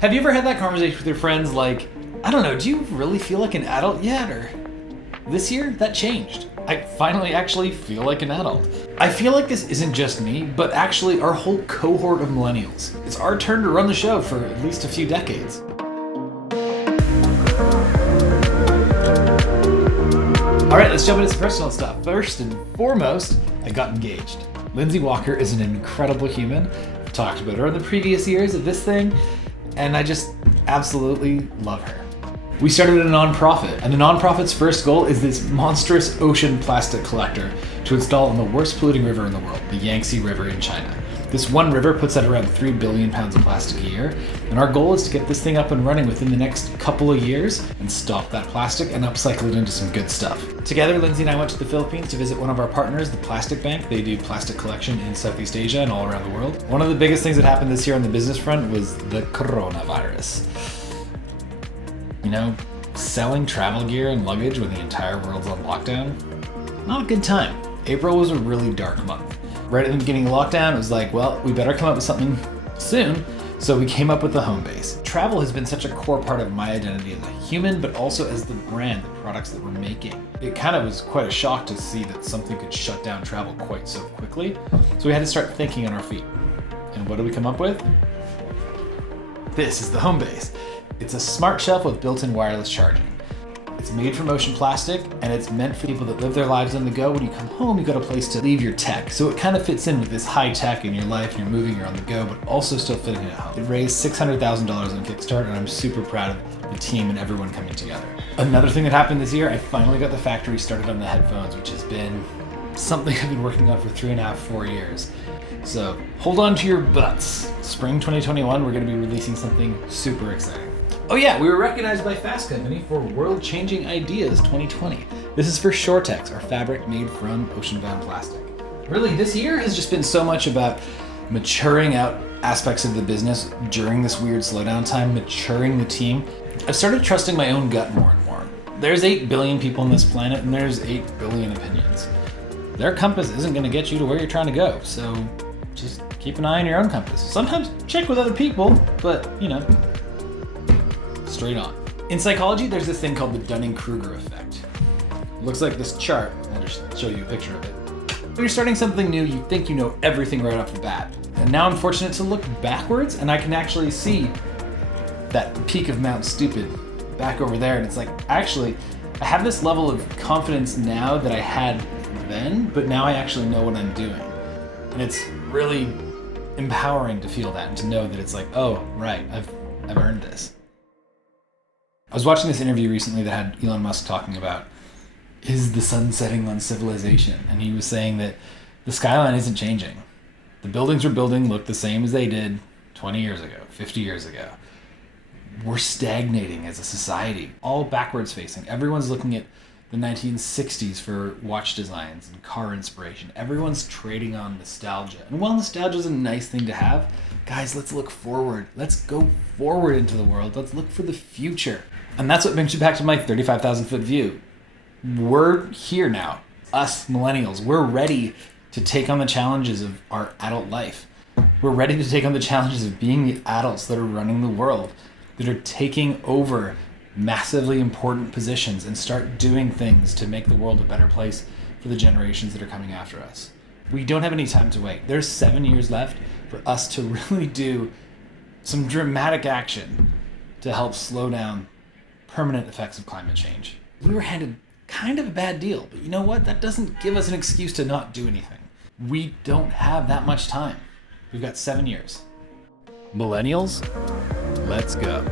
Have you ever had that conversation with your friends like, I don't know, do you really feel like an adult yet? Or this year, that changed. I finally actually feel like an adult. I feel like this isn't just me, but actually our whole cohort of millennials. It's our turn to run the show for at least a few decades. All right, let's jump into some personal stuff. First and foremost, I got engaged. Lindsay Walker is an incredible human. I've talked about her in the previous years of this thing, and I just absolutely love her. We started a nonprofit, and the nonprofit's first goal is this monstrous ocean plastic collector to install on the worst polluting river in the world, the Yangtze River in China. This one river puts out around 3 billion pounds of plastic a year, and our goal is to get this thing up and running within the next couple of years and stop that plastic and upcycle it into some good stuff. Together, Lindsay and I went to the Philippines to visit one of our partners, the Plastic Bank. They do plastic collection in Southeast Asia and all around the world. One of the biggest things that happened this year on the business front was the coronavirus. You know, selling travel gear and luggage when the entire world's on lockdown, not a good time. April was a really dark month. Right at the beginning of lockdown, it was like, well, we better come up with something soon. So we came up with the home base. Travel has been such a core part of my identity as a human, but also as the brand, the products that we're making. It kind of was quite a shock to see that something could shut down travel quite so quickly. So we had to start thinking on our feet. And what did we come up with? This is the home base. It's a smart shelf with built-in wireless charging. It's made from ocean plastic, and it's meant for people that live their lives on the go. When you come home, you got a place to leave your tech. So it kind of fits in with this high tech in your life, you're moving, you're on the go, but also still fitting at home. It raised $600,000 on Kickstarter, and I'm super proud of the team and everyone coming together. Another thing that happened this year, I finally got the factory started on the headphones, which has been something I've been working on for 3.5, 4 years. So hold on to your butts. Spring 2021, we're gonna be releasing something super exciting. Oh yeah, we were recognized by Fast Company for World Changing Ideas 2020. This is for Shortex, our fabric made from ocean-bound plastic. Really, this year has just been so much about maturing out aspects of the business during this weird slowdown time, maturing the team. I've started trusting my own gut more and more. There's 8 billion people on this planet, and there's 8 billion opinions. Their compass isn't gonna get you to where you're trying to go, so just keep an eye on your own compass. Sometimes check with other people, but you know, straight on. In psychology, there's this thing called the Dunning-Kruger effect. It looks like this chart. I'll just show you a picture of it. When you're starting something new, you think you know everything right off the bat. And now I'm fortunate to look backwards, and I can actually see that peak of Mount Stupid back over there. And it's like, actually, I have this level of confidence now that I had then, but now I actually know what I'm doing. And it's really empowering to feel that and to know that it's like, oh, right, I've earned this. I was watching this interview recently that had Elon Musk talking about, is the sun setting on civilization? And he was saying that the skyline isn't changing. The buildings we're building look the same as they did 20 years ago, 50 years ago. We're stagnating as a society, all backwards facing. Everyone's looking at the 1960s for watch designs and car inspiration. Everyone's trading on nostalgia. And while nostalgia is a nice thing to have, guys, let's look forward. Let's go forward into the world. Let's look for the future. And that's what brings you back to my 35,000 foot view. We're here now. Us millennials, we're ready to take on the challenges of our adult life. We're ready to take on the challenges of being the adults that are running the world, that are taking over massively important positions and start doing things to make the world a better place for the generations that are coming after us. We don't have any time to wait. There's 7 years left for us to really do some dramatic action to help slow down permanent effects of climate change. We were handed kind of a bad deal, but you know what? That doesn't give us an excuse to not do anything. We don't have that much time. We've got 7 years. Millennials, let's go.